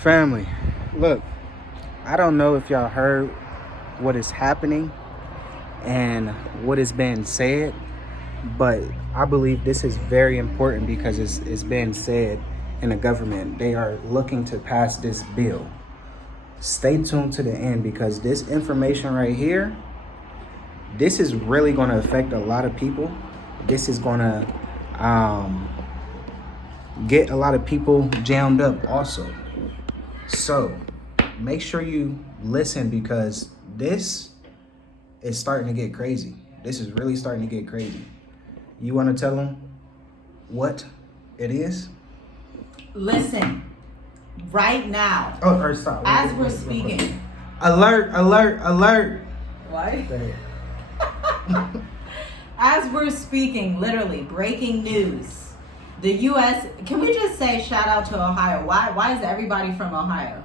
Family, look, I don't know if y'all heard what is happening and what is being said, but I believe this is very important because it's being said in the government. They are looking to pass this bill. Stay tuned to the end because this information right here, this is really going to affect a lot of people. This is going to get a lot of people jammed up also. So make sure you listen because this is starting to get crazy. This is really starting to get crazy. You want to tell them what it is? Listen, right now, or stop. as we're speaking. Alert, alert, alert. What? As we're speaking, literally, breaking news. The U.S., can we just say shout out to Ohio? Why is everybody from Ohio?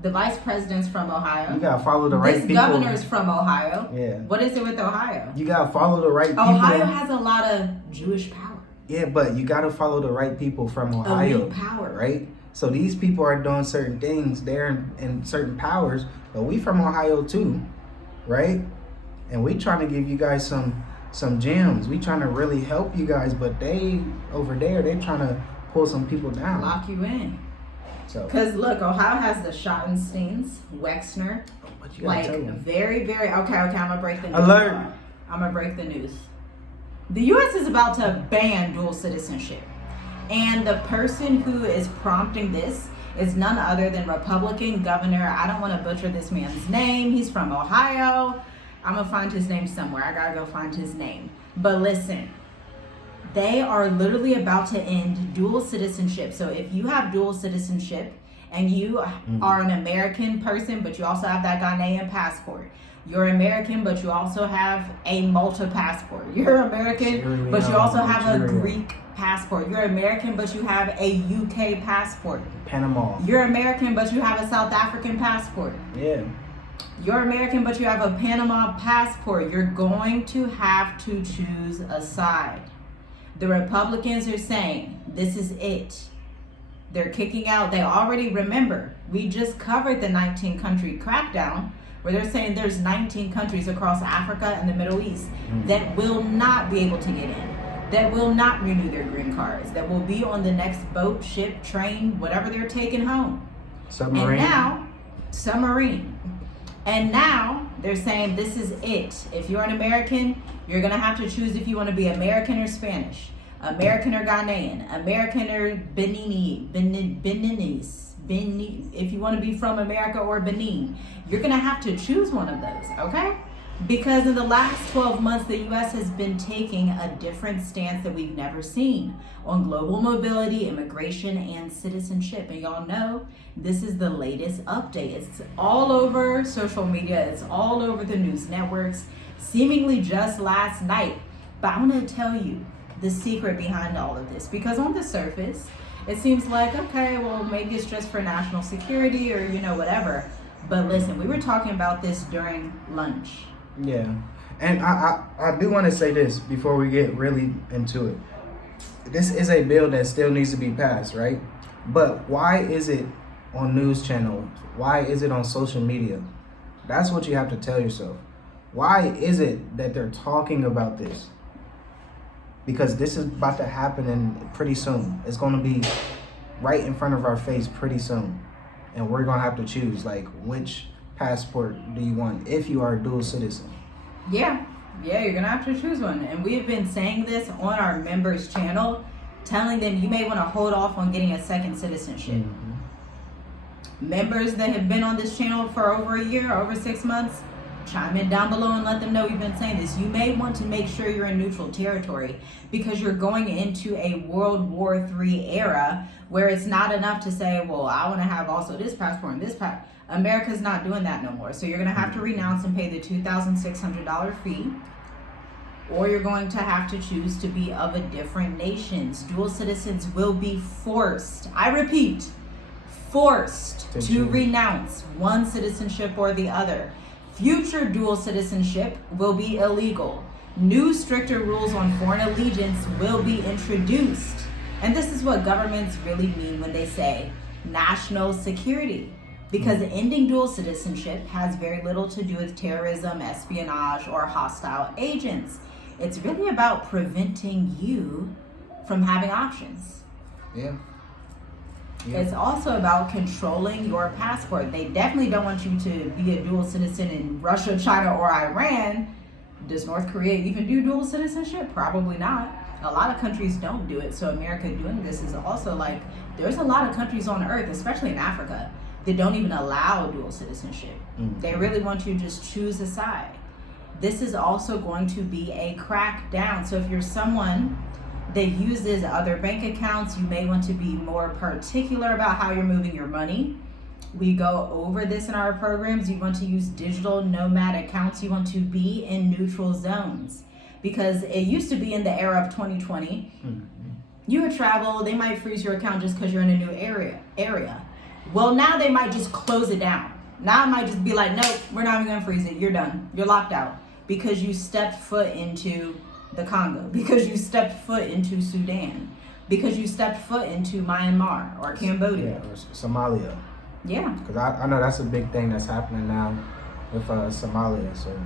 The vice president's from Ohio. You gotta follow the right people. This governor's from Ohio. Yeah. What is it with Ohio? You gotta follow the right people. Ohio has a lot of Jewish power. Yeah, but you gotta follow the right people from Ohio. Elite power. Right? So these people are doing certain things. They're in certain powers. But we from Ohio too. Right? And we trying to give you guys some gems. We trying to really help you guys, but they over there, they trying to pull some people down. Lock you in. So, because look, Ohio has the Schottensteins, Wexner, like very, very. Okay. I'm gonna break the news. Alert! I'm gonna break the news. The U.S. is about to ban dual citizenship, and the person who is prompting this is none other than Republican Governor. I don't want to butcher this man's name. He's from Ohio. I'm gonna find his name somewhere. I gotta go find his name. But listen, they are literally about to end dual citizenship. So if you have dual citizenship and you are an American person, but you also have that Ghanaian passport, you're American, but you also have a Malta passport. You're American, but you also have a Greek passport. You're American, but you have a UK passport. Panama. You're American, but you have a South African passport. Yeah. You're American, but you have a Panama passport. You're going to have to choose a side. The Republicans are saying, this is it. They're kicking out. They already remember, we just covered the 19 country crackdown where they're saying there's 19 countries across Africa and the Middle East that will not be able to get in, that will not renew their green cards, that will be on the next boat, ship, train, whatever they're taking home. Submarine. And now, submarine. And now they're saying this is it. If you're an American, you're going to have to choose if you want to be American or Spanish, American or Ghanaian, American or Beninese. If you want to be from America or Benin, you're going to have to choose one of those, okay? Because in the last 12 months, the U.S. has been taking a different stance that we've never seen on global mobility, immigration, and citizenship. And y'all know this is the latest update. It's all over social media. It's all over the news networks, seemingly just last night. But I'm going to tell you the secret behind all of this. Because on the surface, it seems like, okay, well, maybe it's just for national security or, whatever. But listen, we were talking about this during lunch. Yeah, and I do want to say this before we get really into it. This is a bill that still needs to be passed, right? But why is it on news channels? Why is it on social media? That's what you have to tell yourself. Why is it that they're talking about this? Because this is about to happen in pretty soon. It's going to be right in front of our face pretty soon. And we're going to have to choose, like, which passport do you want if you are a dual citizen? Yeah, you're gonna have to choose one. And we have been saying this on our members channel, telling them you may want to hold off on getting a second citizenship. Members that have been on this channel for over a year, over 6 months, chime in down below and let them know we've been saying this. You may want to make sure you're in neutral territory because you're going into a World War III era where it's not enough to say, well, I want to have also this passport and this passport. America's not doing that no more. So you're going to have to renounce and pay the $2,600 fee, or you're going to have to choose to be of a different nation. Dual citizens will be forced, I repeat, forced to renounce one citizenship or the other. Future dual citizenship will be illegal. New stricter rules on foreign allegiance will be introduced. And this is what governments really mean when they say national security. Because ending dual citizenship has very little to do with terrorism, espionage, or hostile agents. It's really about preventing you from having options. Yeah. It's also about controlling your passport. They definitely don't want you to be a dual citizen in Russia, China, or Iran. Does North Korea even do dual citizenship? Probably not. A lot of countries don't do it. So America doing this is also like, there's a lot of countries on earth, especially in Africa, that don't even allow dual citizenship. They really want you to just choose a side. This is also going to be a crackdown. So if you're someone that uses other bank accounts, you may want to be more particular about how you're moving your money. We go over this in our programs. You want to use digital nomad accounts. You want to be in neutral zones, because it used to be in the era of 2020. You would travel, they might freeze your account just because you're in a new area. Well, now they might just close it down. Now it might just be like, nope, we're not even gonna freeze it. You're done. You're locked out because you stepped foot into the Congo, because you stepped foot into Sudan, because you stepped foot into Myanmar or Cambodia. Yeah, or Somalia. Yeah. Because I know that's a big thing that's happening now with Somalia. So,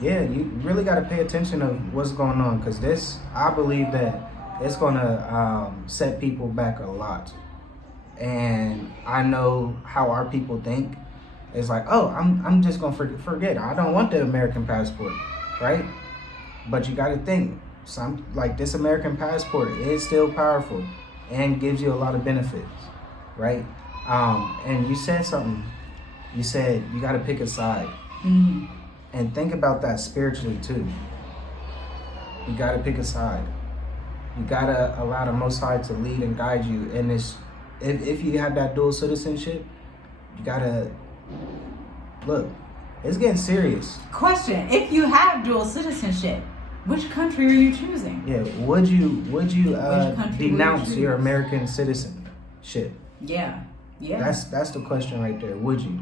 yeah, you really got to pay attention of what's going on, because this, I believe that it's going to set people back a lot. And I know how our people think. It's like, oh, I'm just going to forget. I don't want the American passport, right? But you got to think, like this American passport is still powerful and gives you a lot of benefits, right? And you said something. You said you got to pick a side. And think about that spiritually too. You got to pick a side. You got to allow the Most High to lead and guide you in this. If you have that dual citizenship, you got to look. It's getting serious. Question: if you have dual citizenship, which country are you choosing? Yeah, would you denounce would you your choose? American citizenship? Yeah. That's the question right there. Would you?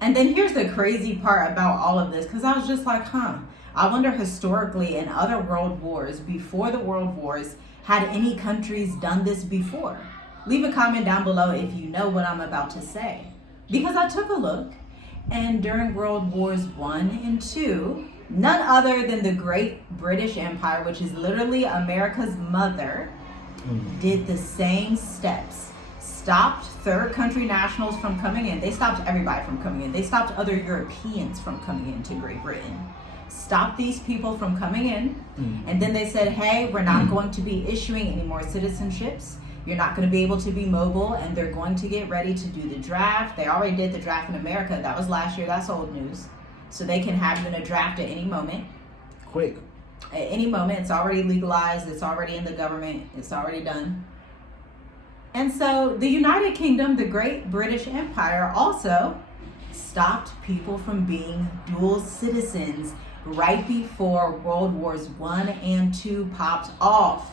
And then here's the crazy part about all of this, because I was just like, I wonder historically in other world wars, before the world wars, had any countries done this before? Leave a comment down below if you know what I'm about to say. Because I took a look, and during World Wars I and II, none other than the Great British Empire, which is literally America's mother, did the same steps. Stopped third country nationals from coming in. They stopped everybody from coming in. They stopped other Europeans from coming into Great Britain. Stopped these people from coming in. And then they said, hey, we're not going to be issuing any more citizenships. You're not going to be able to be mobile, and they're going to get ready to do the draft. They already did the draft in America. That was last year. That's old news. So they can have you in a draft at any moment. Quick. At any moment. It's already legalized. It's already in the government. It's already done. And so the United Kingdom, the Great British Empire, also stopped people from being dual citizens right before World Wars I and II popped off.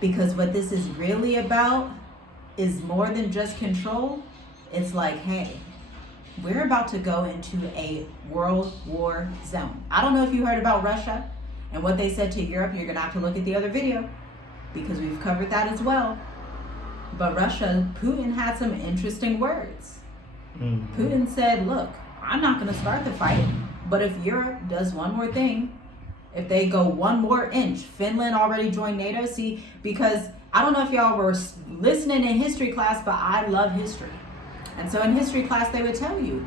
Because what this is really about is more than just control. It's like, hey, we're about to go into a world war zone. I don't know if you heard about Russia and what they said to Europe. You're going to have to look at the other video because we've covered that as well. But Russia, Putin had some interesting words. Putin said, look, I'm not going to start the fight, but if Europe does one more thing, if they go one more inch, Finland already joined NATO. See, because I don't know if y'all were listening in history class, but I love history. And so in history class, they would tell you,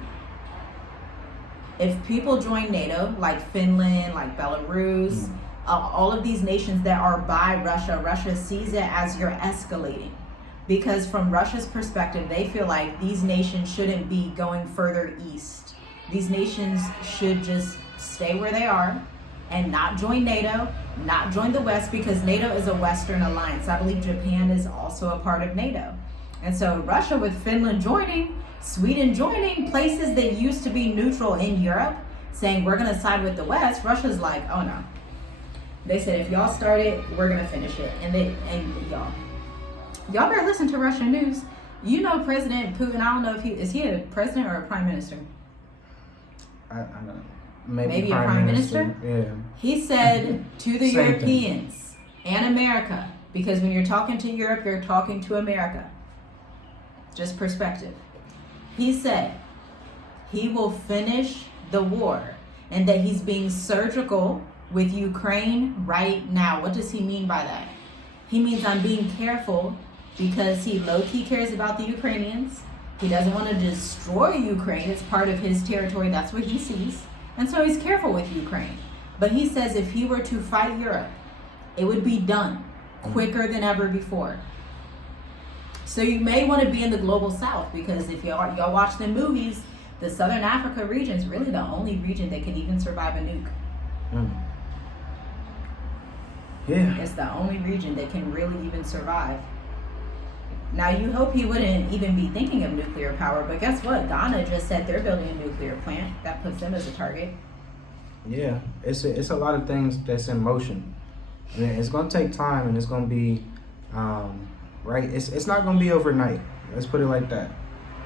if people join NATO, like Finland, like Belarus, all of these nations that are by Russia, Russia sees it as you're escalating. Because from Russia's perspective, they feel like these nations shouldn't be going further east. These nations should just stay where they are and not join NATO, not join the West, because NATO is a Western alliance. I believe Japan is also a part of NATO. And so Russia, with Finland joining, Sweden joining, places that used to be neutral in Europe, saying we're gonna side with the West, Russia's like, oh no. They said, if y'all start it, we're gonna finish it. And y'all better listen to Russian news. You know President Putin, I don't know if is he a president or a prime minister? I don't know. Maybe a prime minister? Yeah. He said to the Same Europeans and America, because when you're talking to Europe, you're talking to America. Just perspective. He said he will finish the war and that he's being surgical with Ukraine right now. What does he mean by that? He means I'm being careful because he low-key cares about the Ukrainians. He doesn't want to destroy Ukraine. It's part of his territory. That's what he sees. And so he's careful with Ukraine. But he says if he were to fight Europe, it would be done quicker than ever before. So you may want to be in the global south, because if y'all watch the movies, the Southern Africa region is really the only region that can even survive a nuke. Yeah. It's the only region that can really even survive. Now, you hope he wouldn't even be thinking of nuclear power, but guess what? Ghana just said they're building a nuclear plant. That puts them as a target. Yeah, it's a lot of things that's in motion. And it's going to take time, and it's going to be, right? It's not going to be overnight. Let's put it like that.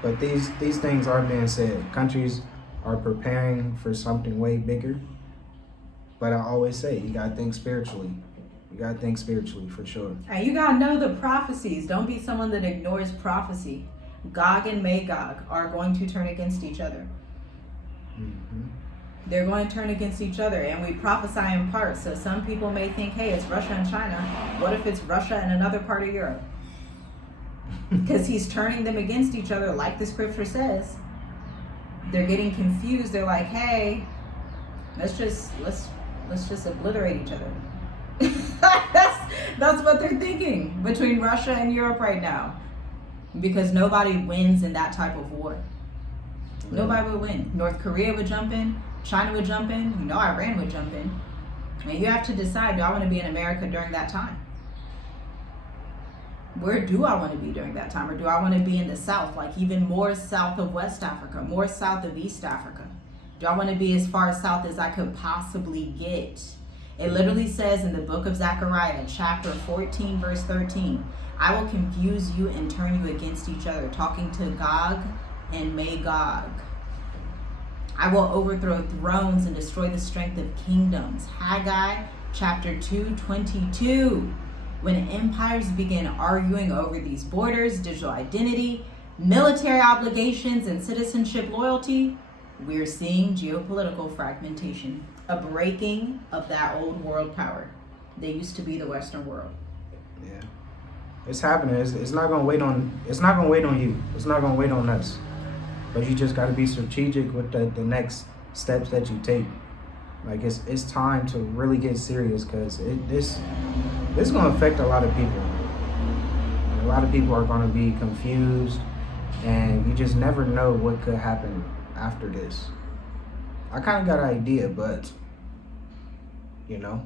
But these things are being said. Countries are preparing for something way bigger. But I always say, you got to think spiritually. You got to think spiritually for sure. And you got to know the prophecies. Don't be someone that ignores prophecy. Gog and Magog are going to turn against each other. Mm-hmm. They're going to turn against each other, and we prophesy in parts. So some people may think, hey, it's Russia and China. What if it's Russia and another part of Europe? Because he's turning them against each other, like the scripture says. They're getting confused. They're like, hey, let's just obliterate each other. That's what they're thinking between Russia and Europe right now, because nobody wins in that type of war. Nobody would win. North Korea would jump in, China would jump in, Iran would jump in. And you have to decide, do I want to be in America during that time? Where do I want to be during that time? Or do I want to be in the south, like even more south of West Africa, more south of East Africa? Do I want to be as far south as I could possibly get? It literally says in the book of Zechariah, chapter 14, verse 13, I will confuse you and turn you against each other, talking to Gog and Magog. I will overthrow thrones and destroy the strength of kingdoms. Haggai, chapter 2:22. When empires begin arguing over these borders, digital identity, military obligations, and citizenship loyalty, we're seeing geopolitical fragmentation, a breaking of that old world power. They used to be the Western world. Yeah, it's happening. It's not gonna wait on. It's not gonna wait on you. It's not gonna wait on us. But you just got to be strategic with the next steps that you take. Like it's time to really get serious, because this is gonna affect a lot of people. A lot of people are gonna be confused, and you just never know what could happen after this. I kind of got an idea, but Yeah,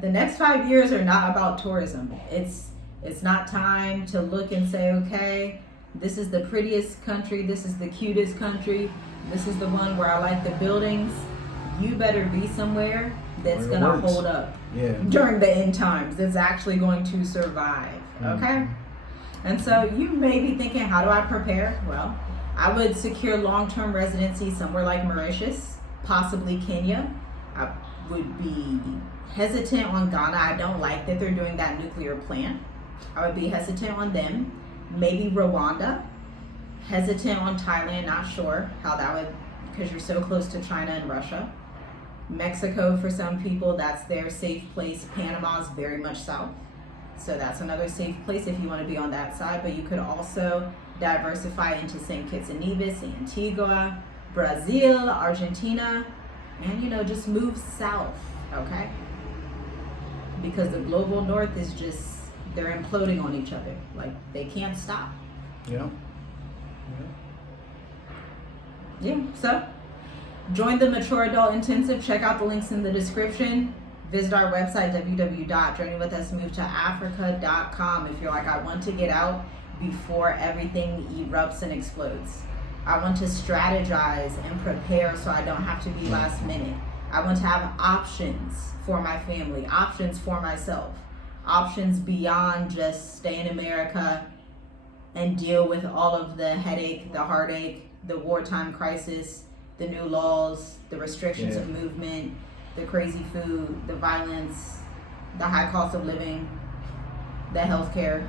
the next 5 years are not about tourism. It's not time to look and say, okay, this is the prettiest country, this is the cutest country, this is the one where I like the buildings. You better be somewhere that's going to hold up during the end times, that's actually going to survive, okay? And so you may be thinking, how do I prepare? Well, I would secure long-term residency somewhere like Mauritius, possibly Kenya. I would be hesitant on Ghana. I don't like that they're doing that nuclear plant. I would be hesitant on them. Maybe Rwanda. Hesitant on Thailand, not sure how that would, because you're so close to China and Russia. Mexico, for some people, that's their safe place. Panama is very much south. So that's another safe place if you want to be on that side. But you could also diversify into St. Kitts and Nevis, Antigua, Brazil, Argentina, and just move south, okay? Because the global north is just, they're imploding on each other. Like, they can't stop. Yeah. Yeah, so join the Mature Adult Intensive. Check out the links in the description. Visit our website, www.journeywithusmovetoafrica.com, if you're like, I want to get out before everything erupts and explodes. I want to strategize and prepare so I don't have to be last minute. I want to have options for my family, options for myself, options beyond just stay in America and deal with all of the headache, the heartache, the wartime crisis, the new laws, the restrictions of movement, the crazy food, the violence, the high cost of living, the healthcare.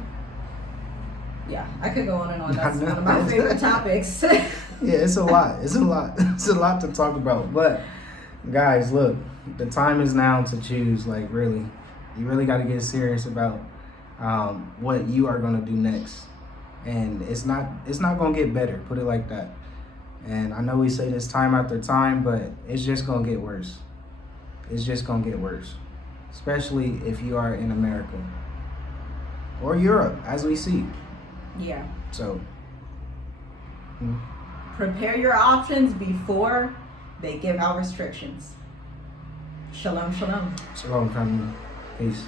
Yeah, I could go on and on. I That's know. one of my favorite topics. Yeah, it's a lot. It's a lot. It's a lot to talk about. But guys, look, the time is now to choose. Like, really, you really got to get serious about what you are gonna do next. And it's not gonna get better. Put it like that. And I know we say this time after time, but it's just gonna get worse. It's just gonna get worse, especially if you are in America or Europe, as we see. Yeah. So. Prepare your options before they give out restrictions. Shalom, shalom. Shalom, family. Peace.